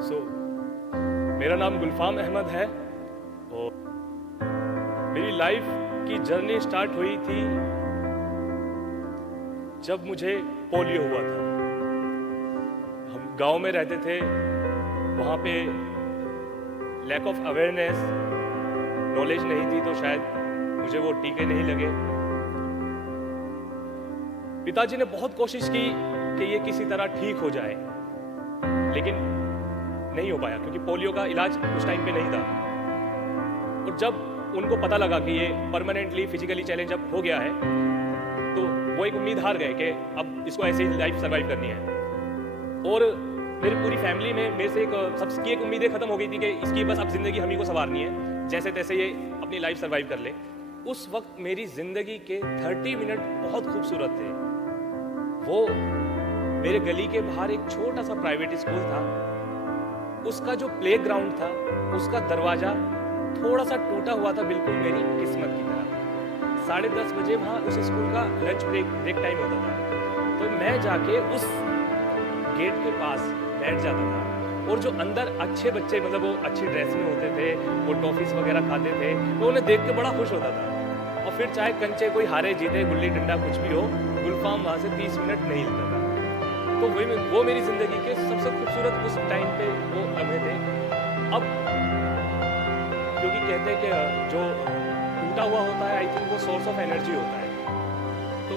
मेरा नाम गुलफाम अहमद है और मेरी लाइफ की जर्नी स्टार्ट हुई थी जब मुझे पोलियो हुआ था। हम गांव में रहते थे, वहाँ पे लैक ऑफ अवेयरनेस, नॉलेज नहीं थी, तो शायद मुझे वो टीके नहीं लगे। पिताजी ने बहुत कोशिश की कि ये किसी तरह ठीक हो जाए, लेकिन नहीं हो पाया क्योंकि पोलियो का इलाज उस टाइम पे नहीं था। और जब उनको पता लगा कि ये परमानेंटली फिजिकली चैलेंज अब हो गया है, तो वो एक उम्मीद हार गए कि अब इसको ऐसे ही लाइफ सर्वाइव करनी है। और मेरी पूरी फैमिली में मेरे से सबकी एक उम्मीदें खत्म हो गई थी कि इसकी बस अब जिंदगी हम ही को संवारनी है, जैसे तैसे ये अपनी लाइफ सर्वाइव कर ले। उस वक्त मेरी जिंदगी के 30 मिनट बहुत खूबसूरत थे। वो मेरे गली के बाहर एक छोटा सा प्राइवेट स्कूल था, उसका जो प्लेग्राउंड था, उसका दरवाजा थोड़ा सा टूटा हुआ था, बिल्कुल मेरी किस्मत की तरह। 10:30 बजे वहाँ उस स्कूल का लंच ब्रेक टाइम होता था, तो मैं जाके उस गेट के पास बैठ जाता था। और जो अंदर अच्छे बच्चे, मतलब वो अच्छी ड्रेस में होते थे, वो टॉफीज वगैरह खाते थे, तो उन्हें देख के बड़ा खुश होता था। और फिर चाहे कंचे कोई हारे जीते, गुल्ली डंडा कुछ भी हो, गुलफाम वहाँ से 30 मिनट नहीं हिलता था। तो वो मेरी जिंदगी के सबसे खूबसूरत उस टाइम पे वो लम्हे थे। अब क्योंकि कहते हैं कि जो टूटा हुआ होता है, आई थिंक वो सोर्स ऑफ एनर्जी होता है। तो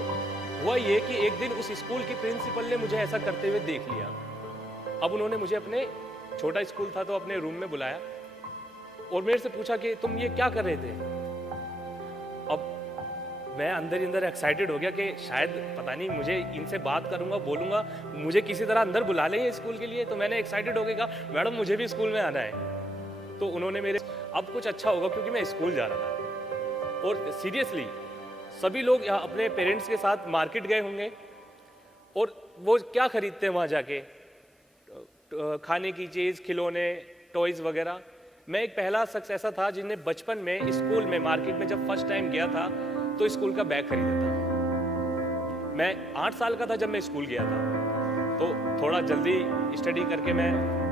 हुआ ये कि एक दिन उस स्कूल की प्रिंसिपल ने मुझे ऐसा करते हुए देख लिया। अब उन्होंने मुझे अपने, छोटा स्कूल था तो अपने रूम में बुलाया और मेरे से पूछा कि तुम ये क्या कर रहे थे। अब मैं अंदर ही अंदर एक्साइटेड हो गया कि शायद पता नहीं, मुझे इनसे बात करूंगा, बोलूंगा, मुझे किसी तरह अंदर बुला लेंगे स्कूल के लिए। तो मैंने एक्साइटेड हो गया, मैडम मुझे भी स्कूल में आना है। तो उन्होंने मेरे, अब कुछ अच्छा होगा क्योंकि मैं स्कूल जा रहा था। और सीरियसली सभी लोग यहाँ अपने पेरेंट्स के साथ मार्केट गए होंगे, और वो क्या खरीदते हैं वहाँ जाके, खाने की चीज़, खिलौने, टॉयज़ वगैरह। मैं एक पहला शख्स ऐसा था जिसने बचपन में स्कूल में मार्केट में जब फर्स्ट टाइम गया था तो स्कूल का बैग खरीदा था। मैं 8 साल का था जब मैं स्कूल गया था, तो थोड़ा जल्दी स्टडी करके मैं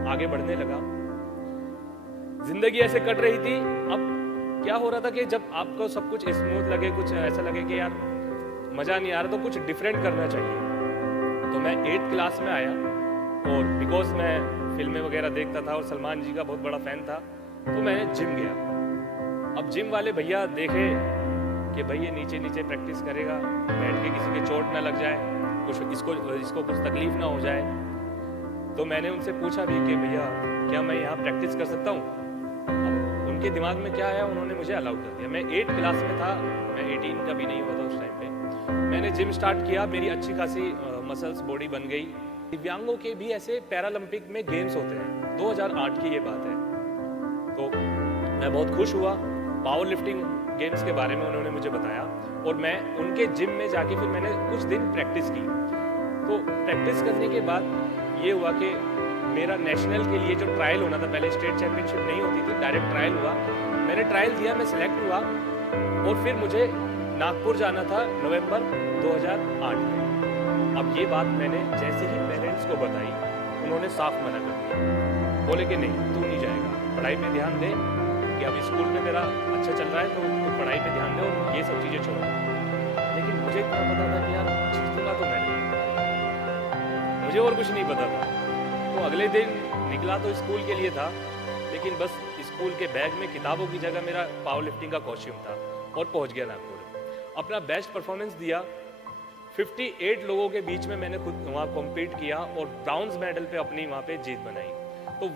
आगे बढ़ने लगा। जिंदगी ऐसे कट रही थी। अब क्या हो रहा था कि जब आपको सब कुछ स्मूथ लगे, कुछ ऐसा लगे कि यार मज़ा नहीं आ रहा, तो कुछ डिफरेंट करना चाहिए। तो मैं 8th क्लास में आया, और बिकॉज मैं फिल्में वगैरह देखता था और सलमान जी का बहुत बड़ा फ़ैन था, तो मैंने जिम गया। अब जिम वाले भैया देखे कि भाई ये नीचे नीचे प्रैक्टिस करेगा, बैठ के किसी के चोट ना लग जाए, कुछ इसको कुछ तकलीफ ना हो जाए। तो मैंने उनसे पूछा भी कि भैया क्या मैं यहाँ प्रैक्टिस कर सकता हूँ। अब उनके दिमाग में क्या आया, उन्होंने मुझे अलाउ कर दिया। मैं 8th क्लास में था, मैं 18 का भी नहीं हुआ था उस टाइम पे। मैंने जिम स्टार्ट किया, मेरी अच्छी खासी मसल्स, बॉडी बन गई। दिव्यांगों के भी ऐसे पैरालंपिक में गेम्स होते हैं, 2008 की ये बात है। तो मैं बहुत खुश हुआ। पावर लिफ्टिंग गेम्स के बारे में उन्होंने मुझे बताया, और मैं उनके जिम में जाके फिर मैंने कुछ दिन प्रैक्टिस की। तो प्रैक्टिस करने के बाद ये हुआ कि मेरा नेशनल के लिए जो ट्रायल होना था, पहले स्टेट चैंपियनशिप नहीं होती थी, डायरेक्ट ट्रायल हुआ। मैंने ट्रायल दिया, मैं सिलेक्ट हुआ, और फिर मुझे नागपुर जाना था नवंबर 2008 में। अब ये बात मैंने जैसे ही पेरेंट्स को बताई, उन्होंने साफ मना कर दिया। बोले कि नहीं, तू नहीं जाएगा, पढ़ाई पे ध्यान दे, कि अब स्कूल में तेरा अच्छा चल रहा है तो तू पढ़ाई पे ध्यान दे और ये सब चीज़ें छोड़। लेकिन मुझे क्या पता था कि यार जीतूंगा तो मैंने, मुझे और कुछ नहीं पता था। तो अगले दिन निकला तो स्कूल के लिए था, लेकिन बस स्कूल के बैग में किताबों की जगह मेरा पावर लिफ्टिंग का कॉस्ट्यूम था, और पहुंच गया नागपुर। अपना बेस्ट परफॉर्मेंस दिया। 58 लोगों के बीच में मैंने खुद वहाँ कॉम्पीट किया और ब्राउन्ज मेडल पे अपनी वहाँ पे जीत बनाई। तो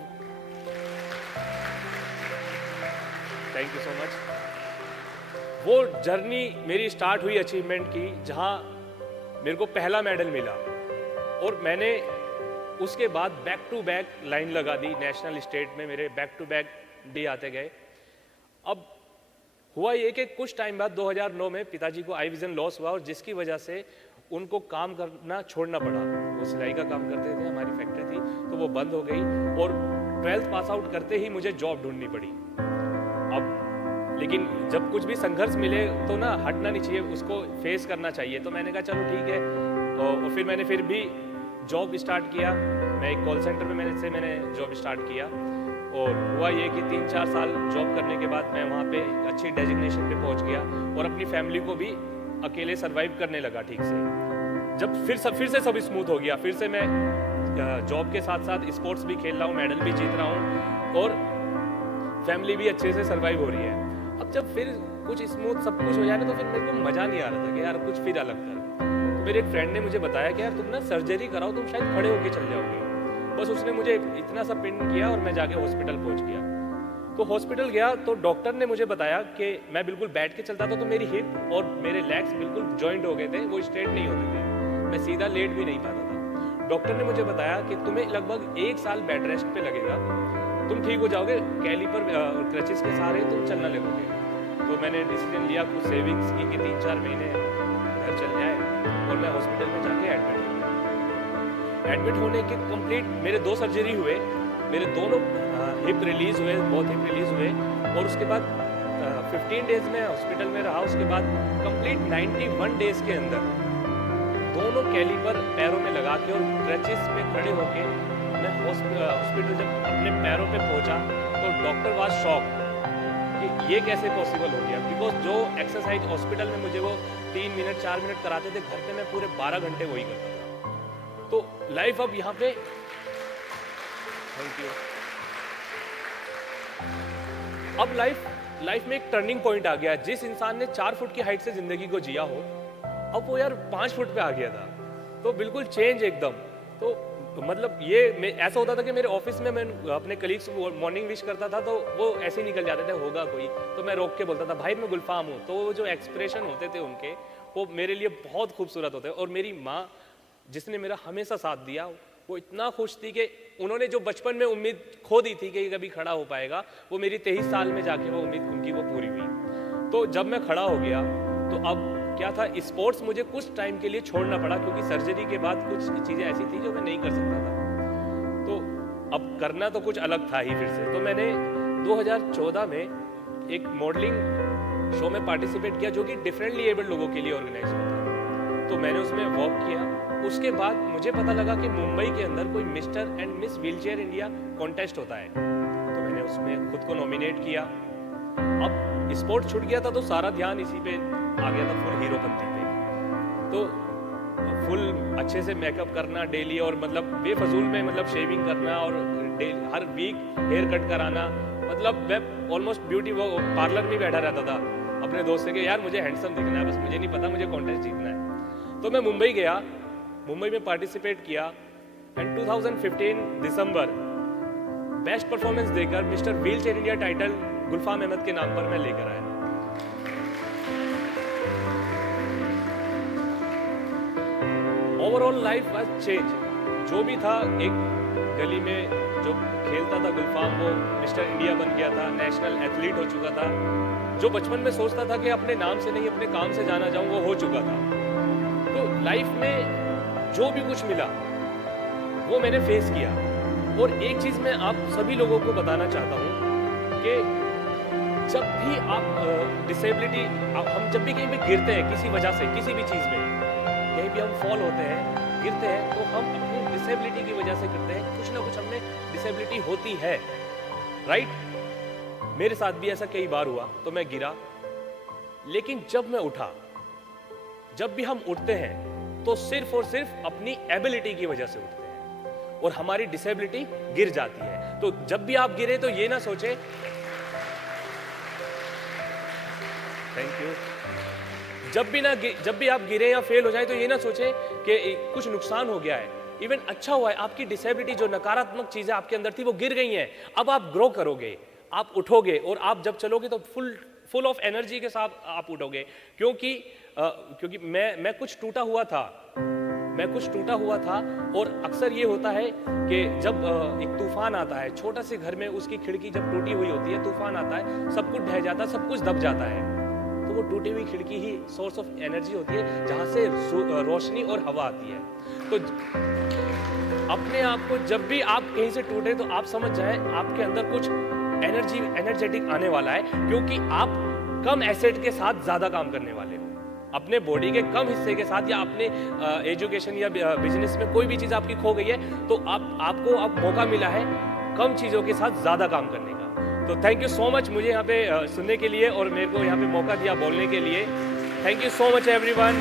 थैंक यू सो मच। वो जर्नी मेरी स्टार्ट हुई अचीवमेंट की, जहाँ मेरे को पहला मेडल मिला, और मैंने उसके बाद बैक टू बैक लाइन लगा दी। नेशनल स्टेट में मेरे बैक टू बैक डे आते गए। अब हुआ ये कि कुछ टाइम बाद 2009 में पिताजी को आई विजन लॉस हुआ, और जिसकी वजह से उनको काम करना छोड़ना पड़ा। वो सिलाई का काम करते थे, हमारी फैक्ट्री थी, तो वो बंद हो गई, और 12th पास आउट करते ही मुझे जॉब ढूंढनी पड़ी। अब लेकिन जब कुछ भी संघर्ष मिले तो ना हटना नहीं चाहिए, उसको फेस करना चाहिए। तो मैंने कहा चलो ठीक है, और फिर मैंने फिर भी जॉब स्टार्ट किया। मैं एक कॉल सेंटर में मैंने जॉब स्टार्ट किया और हुआ ये कि 3-4 साल जॉब करने के बाद मैं वहाँ पे अच्छी डेजिग्नेशन पे पहुँच गया और अपनी फैमिली को भी अकेले सर्वाइव करने लगा ठीक से। जब फिर से सब स्मूथ हो गया, फिर से मैं जॉब के साथ साथ स्पोर्ट्स भी खेल रहा हूँ, मेडल भी जीत रहा हूँ और फैमिली भी अच्छे से सर्वाइव हो रही है। अब जब फिर कुछ स्मूथ सब कुछ हो जाए ना तो फिर मेरे को मज़ा नहीं आ रहा था कि यार कुछ फिर अलग कर। तो मेरे एक फ्रेंड ने मुझे बताया कि यार तुम ना सर्जरी कराओ, तुम शायद खड़े होके चल जाओगे। बस उसने मुझे इतना सा पिन किया और मैं जाके हॉस्पिटल पहुंच गया। तो हॉस्पिटल गया तो डॉक्टर ने मुझे बताया कि मैं बिल्कुल बैठ के चलता था तो मेरी हिप और मेरे लेग्स बिल्कुल जॉइंट हो गए थे, वो स्ट्रेट नहीं होते थे, मैं सीधा लेट भी नहीं पाता था। डॉक्टर ने मुझे बताया कि तुम्हें लगभग 1 साल बेड रेस्ट पे लगेगा, तुम ठीक हो जाओगे, कैलिपर और क्रचेस के सहारे तुम चलना लगोगे। तो मैंने डिसीजन लिया, कुछ सेविंग्स की कि 3-4 महीने घर चल जाए और मैं हॉस्पिटल में जाके एडमिट होने के कंप्लीट मेरे 2 सर्जरी हुए, मेरे दोनों हिप रिलीज हुए, बहुत हिप रिलीज हुए और उसके बाद 15 डेज में हॉस्पिटल में रहा। उसके बाद कंप्लीट 91 डेज के अंदर दोनों कैलिपर पैरों में लगा के और क्रचेस पे खड़े होके मैं हॉस्पिटल जब अपने पैरों पे पहुंचा तो डॉक्टर वाज शॉक कि ये कैसे पॉसिबल हो गया, बिकॉज जो एक्सरसाइज हॉस्पिटल में मुझे वो 3 मिनट 4 मिनट कराते थे, घर पे मैं पूरे 12 घंटे वही करता था। तो लाइफ अब यहाँ पे, थैंक यू, अब लाइफ में एक टर्निंग पॉइंट आ गया। जिस इंसान ने 4 फुट की हाइट से जिंदगी को जिया हो, अब वो यार 5 फुट पे आ गया था, तो बिल्कुल चेंज एकदम। तो मतलब ये ऐसा होता था कि मेरे ऑफिस में मैं अपने कलीग्स को मॉर्निंग विश करता था तो वो ऐसे ही निकल जाते थे, होगा कोई, तो मैं रोक के बोलता था भाई मैं गुलफाम हूँ। तो वो जो एक्सप्रेशन होते थे उनके, वो मेरे लिए बहुत खूबसूरत होते। और मेरी माँ जिसने मेरा हमेशा साथ दिया, वो इतना खुश थी कि उन्होंने जो बचपन में उम्मीद खो दी थी कि कभी खड़ा हो पाएगा, वो मेरी 23 साल में जाके वो उम्मीद उनकी वो पूरी हुई। तो जब मैं खड़ा हो गया तो अब क्या था, स्पोर्ट्स मुझे कुछ टाइम के लिए छोड़ना पड़ा क्योंकि सर्जरी के बाद कुछ चीज़ें ऐसी थी जो मैं नहीं कर सकता था। तो अब करना तो कुछ अलग था ही फिर से। तो मैंने 2014 में एक मॉडलिंग शो में पार्टिसिपेट किया जो कि डिफरेंटली एबल्ड लोगों के लिए ऑर्गेनाइज हुआ था। तो मैंने उसमें वॉक किया। उसके बाद मुझे पता लगा कि मुंबई के अंदर कोई mister and miss wheelchair India contest होता है, तो मैंने उसमें खुद को नॉमिनेट किया। अब स्पोर्ट छूट गया था तो सारा ध्यान इसी पे आ गया था, फुल हीरोपंती पे। तो फुल अच्छे से मेकअप करना डेली और मतलब बेफजूल में मतलब शेविंग करना और हर वीक हेयर कट कराना, मतलब मैं ऑलमोस्ट ब्यूटी पार्लर में बैठा रहता था अपने दोस्त से कि यार मुझे हैंडसम दिखना है, बस मुझे नहीं पता मुझे कॉन्टेस्ट जीतना है। तो मैं मुंबई गया, मुंबई में पार्टिसिपेट किया एंड 2015 दिसंबर बेस्ट परफॉर्मेंस देकर मिस्टर व्हीलचेयर इंडिया टाइटल गुलफाम अहमद के नाम पर मैं लेकर आया। Overall life was change. जो भी था, एक गली में जो खेलता था गुलफाम, वो मिस्टर इंडिया बन गया था, नेशनल एथलीट हो चुका था। जो बचपन में सोचता था कि अपने नाम से नहीं अपने काम से जाना चाहूँ, वो हो चुका था। तो लाइफ में जो भी कुछ मिला वो मैंने फेस किया। और एक चीज़ मैं आप सभी लोगों को बताना चाहता हूँ कि जब भी आप डिसेबिलिटी, हम जब भी कहीं पे गिरते हैं किसी वजह से, किसी भी चीज़ में कहीं भी हम फॉल होते हैं, गिरते हैं, तो हम अपनी डिसेबिलिटी की वजह से गिरते हैं। कुछ ना कुछ हमें डिसेबिलिटी होती है, राइट? मेरे साथ भी ऐसा कई बार हुआ, तो मैं गिरा, लेकिन जब मैं उठा, जब भी हम उठते हैं तो सिर्फ और सिर्फ अपनी एबिलिटी की वजह से उठते हैं और हमारी डिसेबिलिटी गिर जाती है। तो जब भी आप गिरे तो ये ना सोचे, थैंक यू, जब भी आप गिरे या फेल हो जाए तो ये ना सोचे कि कुछ नुकसान हो गया है। इवन अच्छा हुआ है, आपकी डिसेबिलिटी, जो नकारात्मक चीजें आपके अंदर थी वो गिर गई हैं। अब आप ग्रो करोगे, आप उठोगे और आप जब चलोगे तो फुल ऑफ एनर्जी के साथ आप उठोगे। क्योंकि मैं कुछ टूटा हुआ था और अक्सर ये होता है कि जब एक तूफान आता है, छोटा से घर में उसकी खिड़की जब टूटी हुई होती है, तूफान आता है, सब कुछ ढह जाता है, सब कुछ दब जाता है। तो वो टूटी हुई खिड़की ही सोर्स ऑफ एनर्जी होती है जहाँ से रोशनी और हवा आती है। तो अपने आप को जब भी आप कहीं से टूटे तो आप समझ जाए आपके अंदर कुछ एनर्जेटिक आने वाला है, क्योंकि आप कम एसेट के साथ ज्यादा काम करने वाले हो। अपने बॉडी के कम हिस्से के साथ या अपने एजुकेशन या बिजनेस में कोई भी चीज़ आपकी खो गई है तो आपको अब मौका मिला है कम चीज़ों के साथ ज़्यादा काम करने का। तो थैंक यू सो मच मुझे यहाँ पे सुनने के लिए और मेरे को यहाँ पे मौका दिया बोलने के लिए। Thank you so much everyone.